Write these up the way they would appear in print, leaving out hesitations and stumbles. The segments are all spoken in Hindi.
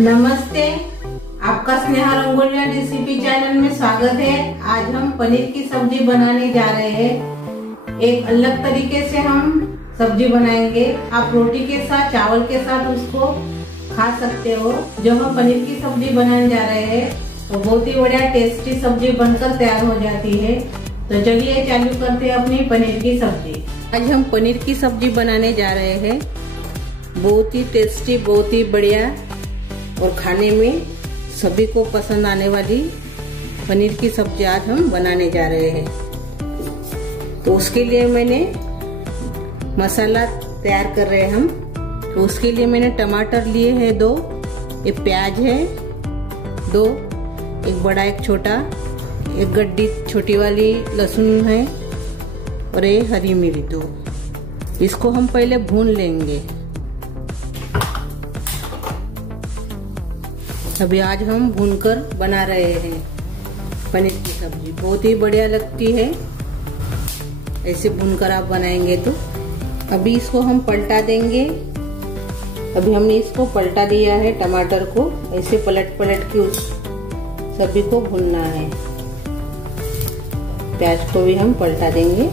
नमस्ते, आपका स्नेहा रंगोलिया रेसिपी चैनल में स्वागत है। आज हम पनीर की सब्जी बनाने जा रहे हैं। एक अलग तरीके से हम सब्जी बनाएंगे। आप रोटी के साथ, चावल के साथ उसको खा सकते हो। जो हम पनीर की सब्जी बनाने जा रहे हैं तो बहुत ही बढ़िया टेस्टी सब्जी बनकर तैयार हो जाती है। तो चलिए चालू करते हैं अपनी पनीर की सब्जी। आज हम पनीर की सब्जी बनाने जा रहे हैं। बहुत ही टेस्टी, बहुत ही बढ़िया और खाने में सभी को पसंद आने वाली पनीर की सब्जी आज हम बनाने जा रहे हैं। तो उसके लिए मैंने मसाला तैयार कर रहे हैं हम। तो उसके लिए मैंने टमाटर लिए हैं 2, ये प्याज है 2, एक बड़ा एक छोटा, एक गड्डी छोटी वाली लहसुन है और ये हरी मिर्च 2। इसको हम पहले भून लेंगे। अभी आज हम भूनकर बना रहे हैं पनीर की सब्जी। बहुत ही बढ़िया लगती है ऐसे भूनकर आप बनाएंगे तो। अभी इसको हम पलटा देंगे। अभी हमने इसको पलटा दिया है। टमाटर को ऐसे पलट पलट के उस सब्जी को भूनना है। प्याज को भी हम पलटा देंगे।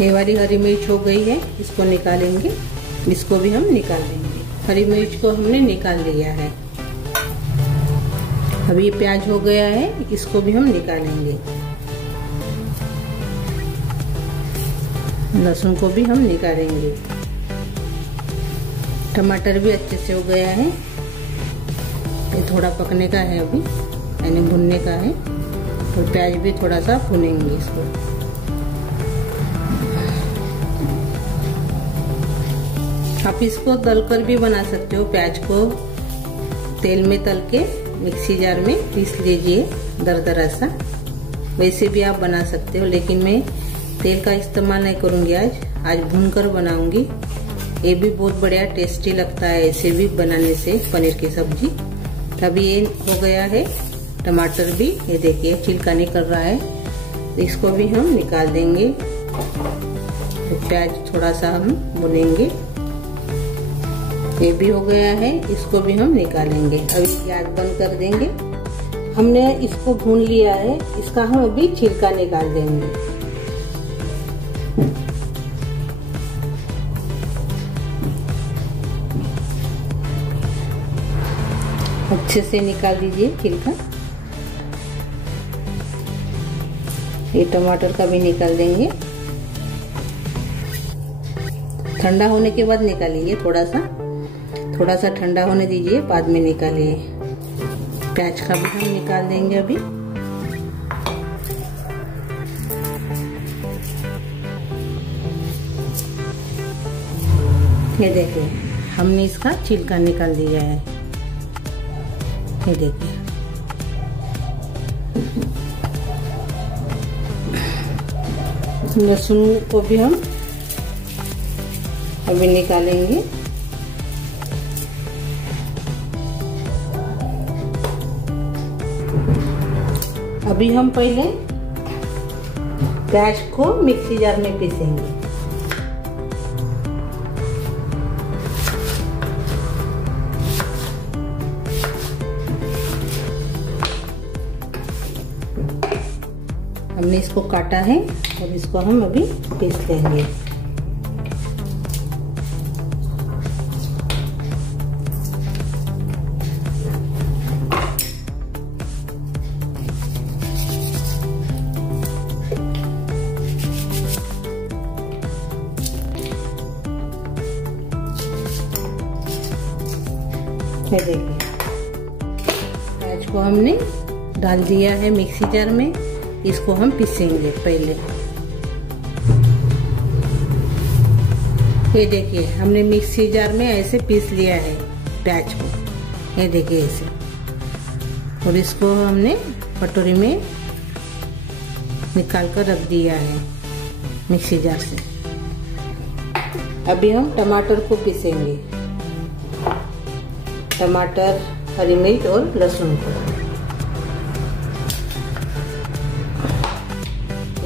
ये वाली हरी मिर्च हो गई है, इसको निकालेंगे। इसको भी हम निकाल देंगे। हरी मिर्च को हमने निकाल लिया है। अभी ये प्याज हो गया है, इसको भी हम निकालेंगे। लहसुन को भी हम निकालेंगे। टमाटर भी अच्छे से हो गया है। ये थोड़ा पकने का है अभी, यानी भुनने का है। और प्याज भी थोड़ा सा भुनेंगे इसको। आप इसको तलकर भी बना सकते हो। प्याज को तेल में तल के मिक्सी जार में पीस लीजिए दरदरा सा। वैसे भी आप बना सकते हो, लेकिन मैं तेल का इस्तेमाल नहीं करूंगी आज भूनकर बनाऊंगी। ये भी बहुत बढ़िया टेस्टी लगता है ऐसे भी बनाने से पनीर की सब्जी। अभी ये हो गया है। टमाटर भी ये देखिए छिलका निकल रहा है, तो इसको भी हम निकाल देंगे। तो प्याज थोड़ा सा हम भुनेंगे। ये भी हो गया है, इसको भी हम निकालेंगे। अभी गैस बंद कर देंगे। हमने इसको भून लिया है, इसका हम अभी छिलका निकाल देंगे। अच्छे से निकाल दीजिए छिलका। ये टमाटर का भी निकाल देंगे। ठंडा होने के बाद निकालिए। थोड़ा सा ठंडा होने दीजिए, बाद में निकालिए। प्याज का भी हम निकाल देंगे अभी। ये देखिए हमने इसका छिलका निकाल दिया है। ये देखिए लहसुन को भी हम अभी निकालेंगे। अभी हम पहले प्याज को मिक्सी जार में पीसेंगे। हमने इसको काटा है और इसको हम अभी पीस लेंगे। ये देखिए प्याज को हमने डाल दिया है मिक्सी जार में। इसको हम पीसेंगे पहले। ये देखिए हमने मिक्सी जार में ऐसे पीस लिया है प्याज को। ये देखिए ऐसे। और इसको हमने कटोरी में निकाल कर रख दिया है मिक्सी जार से। अभी हम टमाटर को पीसेंगे। टमाटर हरी मिर्च और लहसुन को।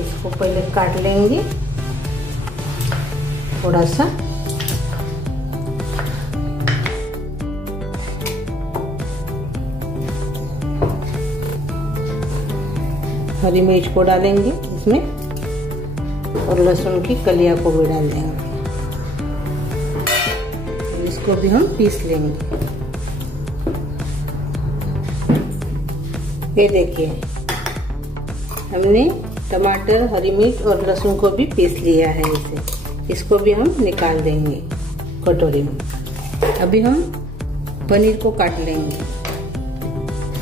इसको पहले काट लेंगे थोड़ा सा। हरी मिर्च को डालेंगे इसमें और लहसुन की कलियां को भी डाल देंगे। इसको भी हम पीस लेंगे। ये देखिए हमने टमाटर, हरी मिर्च और लहसुन को भी पीस लिया है इसे। इसको भी हम निकाल देंगे कटोरी में। अभी हम पनीर को काट लेंगे।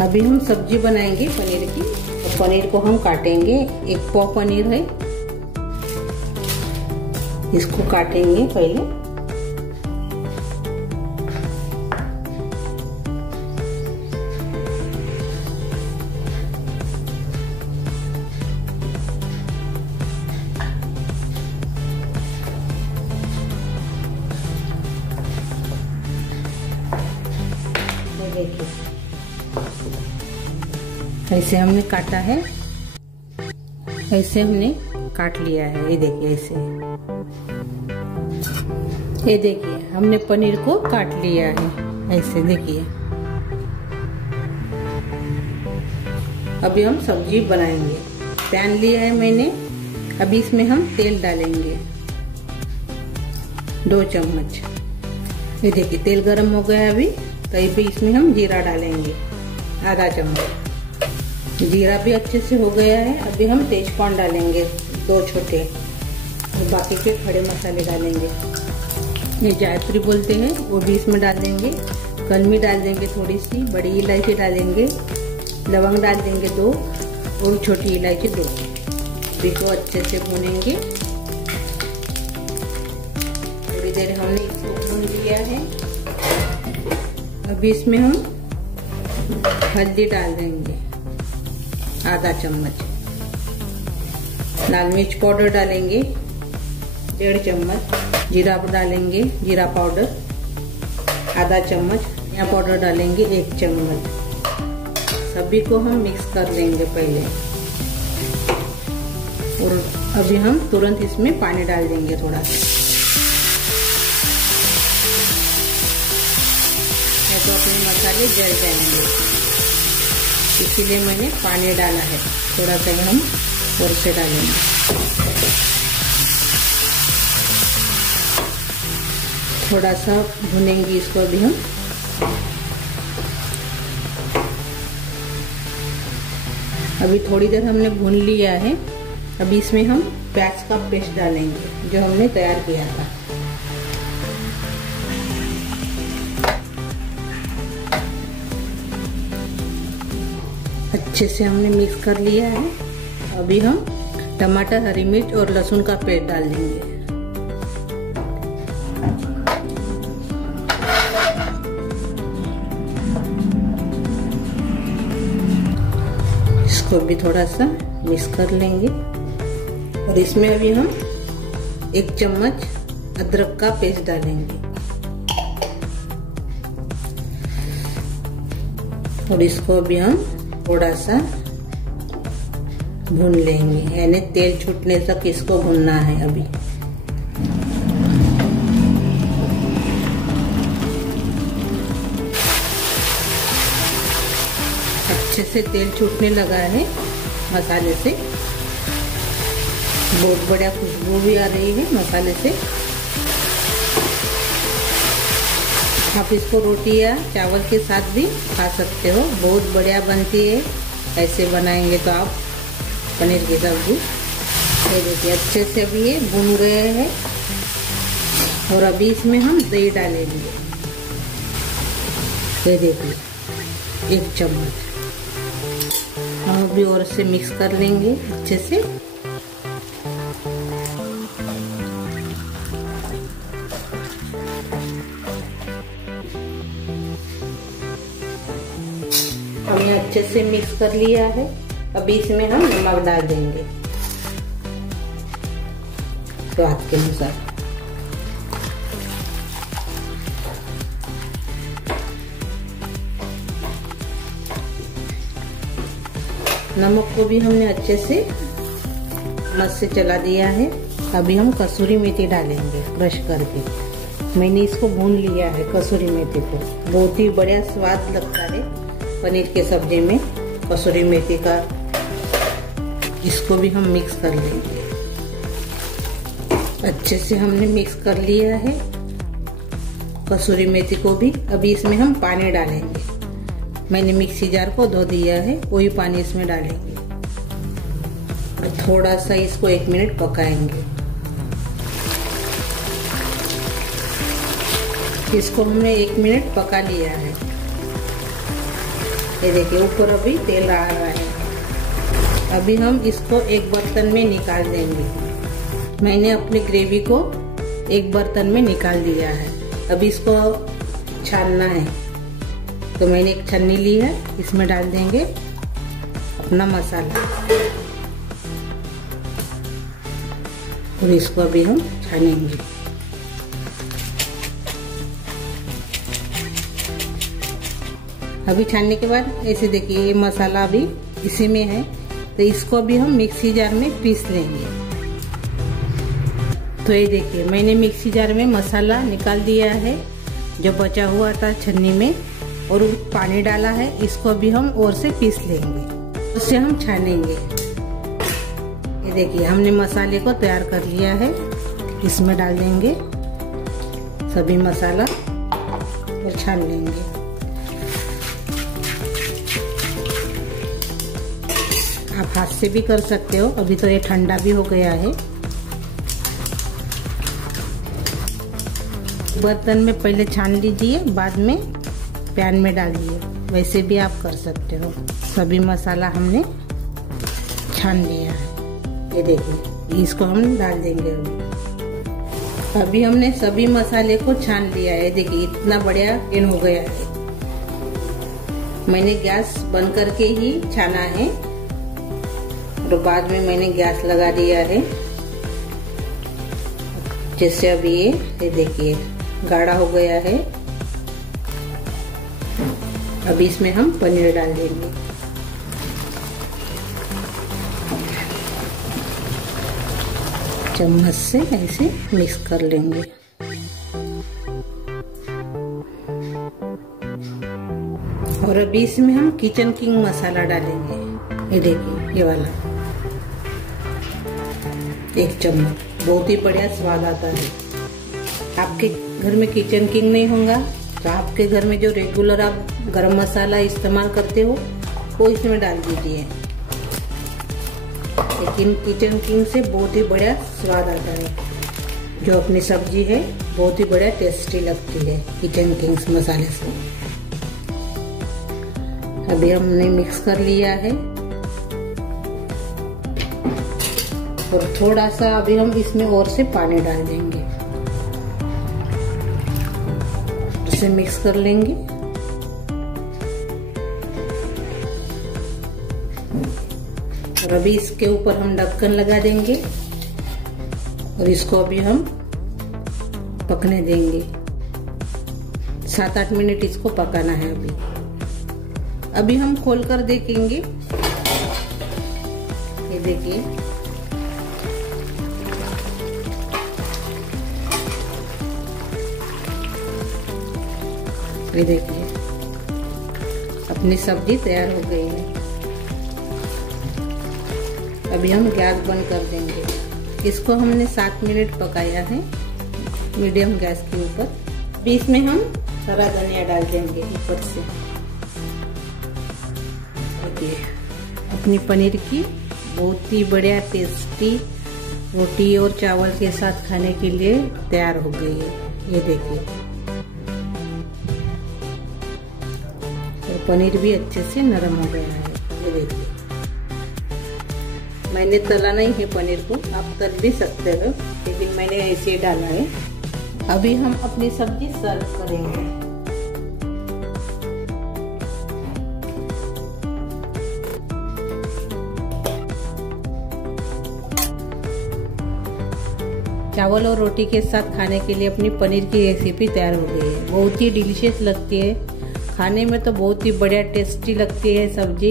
अभी हम सब्जी बनाएंगे पनीर की। तो पनीर को हम काटेंगे। 1 पाव पनीर है, इसको काटेंगे पहले। देखिए ऐसे हमने काटा है, ऐसे हमने काट लिया है। ये देखिए ऐसे, ये देखिए हमने पनीर को काट लिया है ऐसे। देखिए अभी हम सब्जी बनाएंगे। पैन लिया है मैंने। अभी इसमें हम तेल डालेंगे 2 चम्मच। ये देखिए तेल गरम हो गया अभी। तो अभी इसमें हम जीरा डालेंगे आधा चम्मच। जीरा भी अच्छे से हो गया है। अभी हम तेजपान डालेंगे 2 छोटे और बाकी के खड़े मसाले डालेंगे। ये जायत्री बोलते हैं, वो भी इसमें डाल देंगे। कलमी डाल देंगे थोड़ी सी, बड़ी इलायची डालेंगे, लवंग डाल देंगे 2 और छोटी इलायची 2। इसको अच्छे से भूनेंगे। थोड़ी देर हमने इसको भून लिया है। अभी इसमें हम हल्दी डाल देंगे आधा चम्मच। लाल मिर्च पाउडर डालेंगे 1.5 चम्मच। जीरा डालेंगे, जीरा पाउडर आधा चम्मच। धनिया पाउडर डालेंगे 1 चम्मच। सभी को हम मिक्स कर लेंगे पहले। और अभी हम तुरंत इसमें पानी डाल देंगे थोड़ा सा, तो अपने मसाले जल जाएंगे। इसीलिए मैंने पानी डाला है। थोड़ा सा हम और से डालेंगे। थोड़ा सा भुनेंगे इसको अभी हम। अभी थोड़ी देर हमने भून लिया है। अभी इसमें हम प्याज का पेस्ट डालेंगे जो हमने तैयार किया था। अच्छे से हमने मिक्स कर लिया है। अभी हम टमाटर, हरी मिर्च और लहसुन का पेस्ट डाल देंगे। इसको भी थोड़ा सा मिक्स कर लेंगे। और इसमें अभी हम 1 चम्मच अदरक का पेस्ट डालेंगे। और इसको भी हम थोड़ा सा भून लेंगे, यानी तेल छूटने तक इसको भूनना है। अभी अच्छे से तेल छूटने लगा है मसाले से। बहुत बढ़िया खुशबू भी आ रही है मसाले से। आप इसको रोटी या चावल के साथ भी खा सकते हो, बहुत बढ़िया बनती है। ऐसे बनाएंगे तो आप पनीर की सब्जी। ये देखिए अच्छे से अभी ये भून गए हैं। और अभी इसमें हम दही डालेंगे। ये देखिए 1 चम्मच। हम अभी और से मिक्स कर लेंगे अच्छे से। हमने अच्छे से मिक्स कर लिया है। अभी इसमें हम नमक डाल देंगे स्वाद के अनुसार। नमक को भी हमने अच्छे से मस से चला दिया है। अभी हम कसूरी मेथी डालेंगे क्रश करके। मैंने इसको भून लिया है कसूरी मेथी को। बहुत ही बढ़िया स्वाद लगता है पनीर के सब्जी में कसूरी मेथी का। इसको भी हम मिक्स कर लेंगे। अच्छे से हमने मिक्स कर लिया है कसूरी मेथी को भी। अभी इसमें हम पानी डालेंगे। मैंने मिक्सी जार को धो दिया है, वही पानी इसमें डालेंगे और थोड़ा सा इसको 1 मिनट पकाएंगे। इसको हमने 1 मिनट पका लिया है। ये देखिए ऊपर अभी तेल आ रहा है। अभी हम इसको एक बर्तन में निकाल देंगे। मैंने अपनी ग्रेवी को एक बर्तन में निकाल दिया है। अभी इसको छानना है, तो मैंने एक छन्नी ली है, इसमें डाल देंगे अपना मसाला और इसको अभी हम छानेंगे। अभी छानने के बाद ऐसे देखिए ये मसाला अभी इसी में है, तो इसको अभी हम मिक्सी जार में पीस लेंगे। तो ये देखिए मैंने मिक्सी जार में मसाला निकाल दिया है जो बचा हुआ था छन्नी में, और पानी डाला है। इसको अभी हम और से पीस लेंगे, उससे हम छानेंगे। ये देखिए हमने मसाले को तैयार कर लिया है। इसमें डाल देंगे सभी मसाला और छान लेंगे। आप हाथ से भी कर सकते हो, अभी तो ये ठंडा भी हो गया है। बर्तन में पहले छान लीजिए, बाद में पैन में डालिए, वैसे भी आप कर सकते हो। सभी मसाला हमने छान लिया है। ये देखिए इसको हम डाल देंगे। अभी हमने सभी मसाले को छान लिया है। देखिए इतना बढ़िया इन हो गया है। मैंने गैस बंद करके ही छाना है और बाद में मैंने गैस लगा दिया है। जैसे अभी ये देखिए गाढ़ा हो गया है। अभी इसमें हम पनीर डाल देंगे। चम्मच से ऐसे मिक्स कर लेंगे। और अभी इसमें हम किचन किंग मसाला डालेंगे। ये देखिए ये वाला 1 चम्मच, बहुत ही बढ़िया स्वाद आता है। आपके घर में किचन किंग नहीं होगा तो आपके घर में जो रेगुलर आप गरम मसाला इस्तेमाल करते हो वो इसमें डाल दीजिए। लेकिन किचन किंग से बहुत ही बढ़िया स्वाद आता है। जो अपनी सब्जी है बहुत ही बढ़िया टेस्टी लगती है किचन किंग्स मसाले से। अभी हमने मिक्स कर लिया है और थोड़ा सा अभी हम इसमें और से पानी डाल देंगे। इसे मिक्स कर लेंगे। और अभी इसके ऊपर हम ढक्कन लगा देंगे और इसको अभी हम पकने देंगे। 7-8 मिनट इसको पकाना है। अभी हम खोल कर देखेंगे। ये देखिए ये देखिए अपनी सब्जी तैयार हो गई है। अभी हम गैस बंद कर देंगे। इसको हमने 7 मिनट पकाया है मीडियम गैस के ऊपर। अभी इसमें हम हरा धनिया डाल देंगे ऊपर से। देखिए अपनी पनीर की बहुत ही बढ़िया टेस्टी रोटी और चावल के साथ खाने के लिए तैयार हो गई है। ये देखिए पनीर भी अच्छे से नरम हो गया है। ये देखिए मैंने तला नहीं है पनीर को, आप तल भी सकते हो, लेकिन मैंने ऐसे डाला है। अभी हम अपनी सब्जी सर्व करेंगे। चावल और रोटी के साथ खाने के लिए अपनी पनीर की रेसिपी तैयार हो गई है। बहुत ही डिलीशियस लगती है, खाने में तो बहुत ही बढ़िया टेस्टी लगती है सब्जी।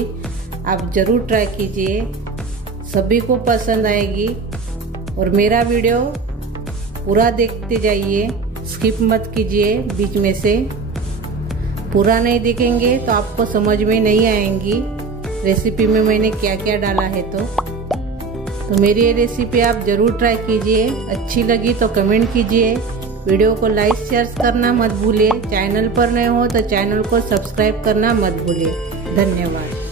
आप ज़रूर ट्राई कीजिए, सभी को पसंद आएगी। और मेरा वीडियो पूरा देखते जाइए, स्किप मत कीजिए, बीच में से पूरा नहीं देखेंगे तो आपको समझ में नहीं आएंगी रेसिपी में मैंने क्या क्या डाला है। तो मेरी ये रेसिपी आप ज़रूर ट्राई कीजिए, अच्छी लगी तो कमेंट कीजिए, वीडियो को लाइक शेयर करना मत भूलिए, चैनल पर नए हो तो चैनल को सब्सक्राइब करना मत भूलिए। धन्यवाद।